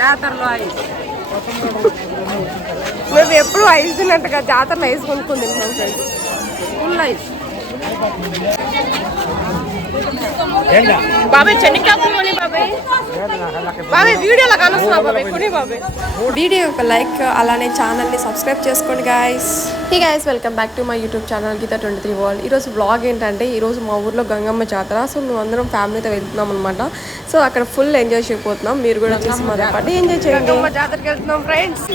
జాతరలో ఐస్ మేము ఎప్పుడు ఐస్ తిన్నట్టుగా జాతరలో ఐస్ కొనుక్కొని తింటాం ఫ్రెండ్స్. Full ice. బాబాయ్ చెనిక్కాయ బాబాయ్ బాబాయ్ వీడియోలో కలుస్తున్నావు బాబాయ్ కొని బాబాయ్. వీడియో ఒక లైక్ అలానే ఛానల్ని సబ్స్క్రైబ్ చేసుకోండి guys. Hey guys, welcome back to my YouTube channel Geetha 23 world. ఈరోజు బ్లాగ్ ఏంటంటే ఈరోజు మా ఊర్లో గంగమ్మ జాతర. సో మేము అందరం ఫ్యామిలీతో వెళ్తున్నాం అనమాట. సో అక్కడ ఫుల్ ఎంజాయ్ చేయబోతున్నాం. మీరు కూడా చూసి మాతో పాటు ఎంజాయ్ చేయండి. గంగమ్మ జాతరకి వెళ్తున్నాం ఫ్రెండ్స్.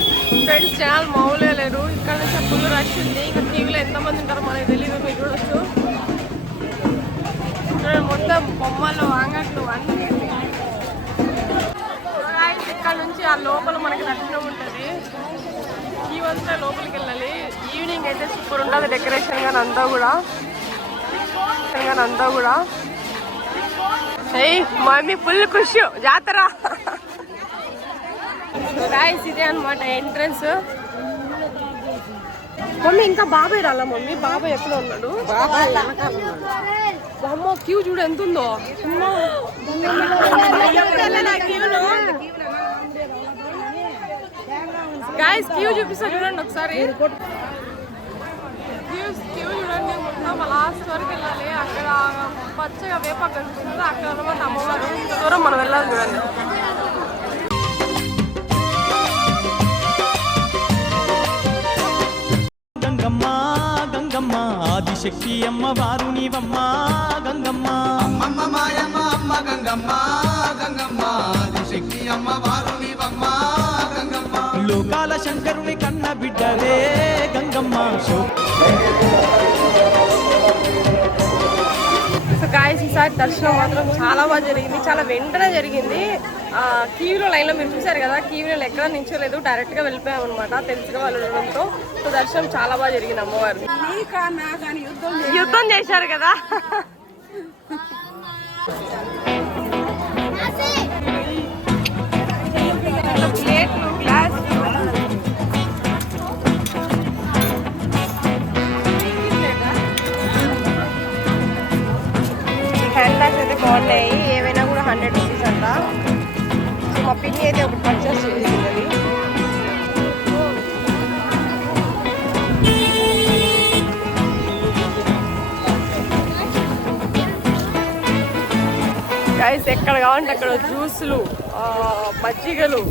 చాలా మామూలుగా లేరు. ఇక్కడ నుంచి ఫుల్ రష్ ఉంది. ఇంకా టీవీలో ఎంతమంది ఉంటారో మనకి తెలియదు. మీరు చూడొచ్చు మొత్తం బొమ్మలు అంగట్లు అన్నీ. ఇక్కడ నుంచి ఆ లోపల మనకి దర్శనం ఉంటుంది. ఇవంతా లోపలికి వెళ్ళాలి. ఈవినింగ్ అయితే సూపర్ ఉంటుంది డెకరేషన్ కానీ అంతా కూడా. మమ్మీ ఫుల్ ఖుషి జాతర. ఇదే అనమాట ఎంట్రన్స్. మమ్మీ ఇంకా బాబాయ్ రాలా మమ్మీ? బాబాయ్ ఎక్కడ ఉన్నాడు? అమ్మో క్యూ చూడు ఎంత ఉందో. గాయస్ క్యూ చూపిస్తా చూడండి ఒకసారి. క్యూ చూడండి మొత్తం లాస్ట్ వరకు వెళ్ళాలి. అక్కడ పచ్చగా వేపాకు కనిపిస్తుంది. అక్కడ అనమాట అమ్మవారు. దూరం మనం వెళ్ళాలి చూడండి. గంగమ్మ ఆదిశక్తి అమ్మవారు నీవమ్మ గంగమ్మ. అమ్మమ్మ మాయమ్మ అమ్మ గంగమ్మ గంగమ్మ ఆదిశక్తి అమ్మవారు నీవమ్మ గంగమ్మ. లోకాల శంకరుని కన్న బిడ్డలే గంగమ్మ. గాయస్ ఈసారి దర్శనం మాత్రం చాలా బాగా జరిగింది. చాలా వెంటనే జరిగింది. క్యూలో లైన్లో మీరు చూసారు కదా, క్యూలో ఎక్కడ నించోలేదు, డైరెక్ట్గా వెళ్ళిపోయాం అనమాట తెలిసిన వాళ్ళు ఉండడంతో. సో దర్శనం చాలా బాగా జరిగింది. అమ్మవారు యుద్ధం చేశారు కదా. ప్లేట్లు గ్లాస్ హ్యాండ్ బ్యాగ్స్ అయితే బాగున్నాయి. ఏవైనా కూడా 100 రూపీస్ అంట. సో మా పిన్ని అయితే ఒకటి పర్చేస్ చేసింది. గైస్ ఎక్కడ కావాలంటే అక్కడ జ్యూసులు, మజ్జిగలు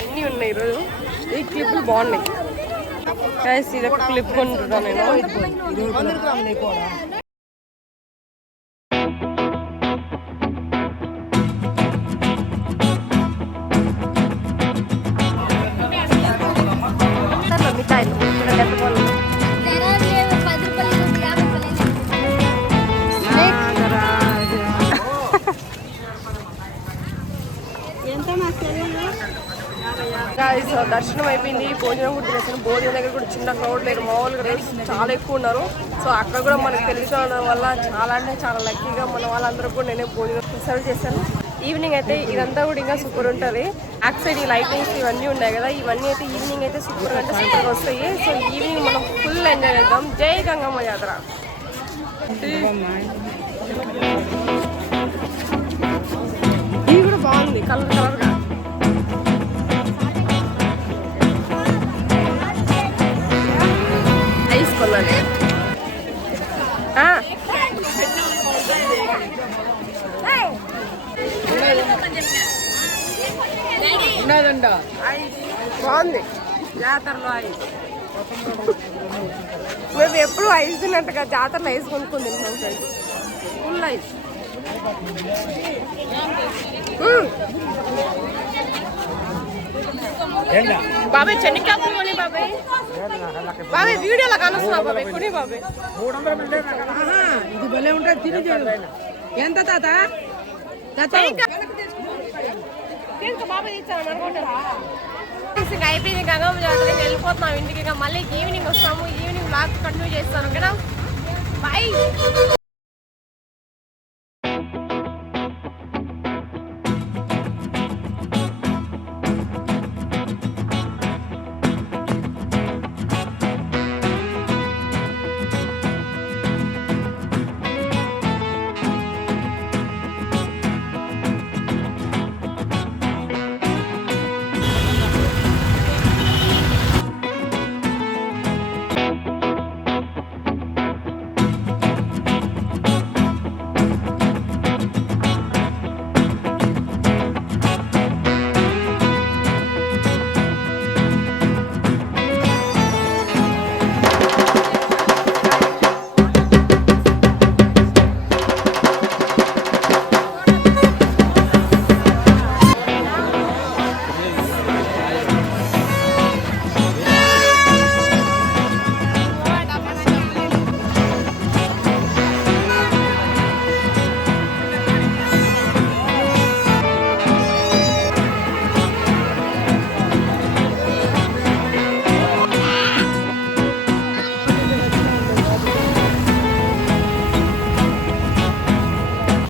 అన్నీ ఉన్నాయి. ఈరోజు ఈ క్లిప్లు బాగున్నాయి. గైస్ ఇది ఒక క్లిప్ కొంటున్నాను నేను. దర్శనం అయిపోయింది. భోజనం కూడా తినేసాను. భోజనం దగ్గర కూడా చిన్న క్రౌడ్ లేరు. మామూలుగా చాలా ఎక్కువ ఉన్నారు. సో అక్కడ కూడా మనకు తెలిసిన వల్ల చాలా అంటే చాలా లక్కీగా మన వాళ్ళందరూ కూడా నేనే భోజనం సర్వ్ చేశాను. ఈవినింగ్ అయితే ఇదంతా కూడా ఇంకా సూపర్ ఉంటుంది. బ్యాక్ సైడ్ ఈ లైటింగ్స్ ఇవన్నీ ఉన్నాయి కదా, ఇవన్నీ అయితే ఈవినింగ్ అయితే సూపర్ అంటే సూపర్గా వస్తాయి. సో ఈవినింగ్ మనం ఫుల్ ఎంజాయ్ చేద్దాం. జై గంగమ్మ జాతర. ఇది కూడా బాగుంది కలర్ కలర్గా. ఐస్ కొన్నాను. బాగుంది జాతరలో ఐస్. మేము ఎప్పుడు ఐస్ తిన్నట్టుగా జాతరలో ఐస్ కొనుక్కొని తింటాం ఫ్రెండ్స్. Full ice. బాబాయ్ చెనిక్కాయ కొని బాబాయ్ బాబాయ్ వీడియోలో కలుస్తున్నావు బాబాయ్ కొని బాబాయ్. ఇది భలే ఉంటుంది. తిని చూడు ఎంత తాత బాబాయ్ ఇచ్చాను అనుకుంటారా. అయిపోయింది గంగమ్మ జాతరకి వెళ్ళిపోతున్నాం ఇంటికి. మళ్ళీ ఈవినింగ్ వస్తాము. ఈవినింగ్ బ్లాగ్ కంటిన్యూ చేస్తాను కదా. బాయ్.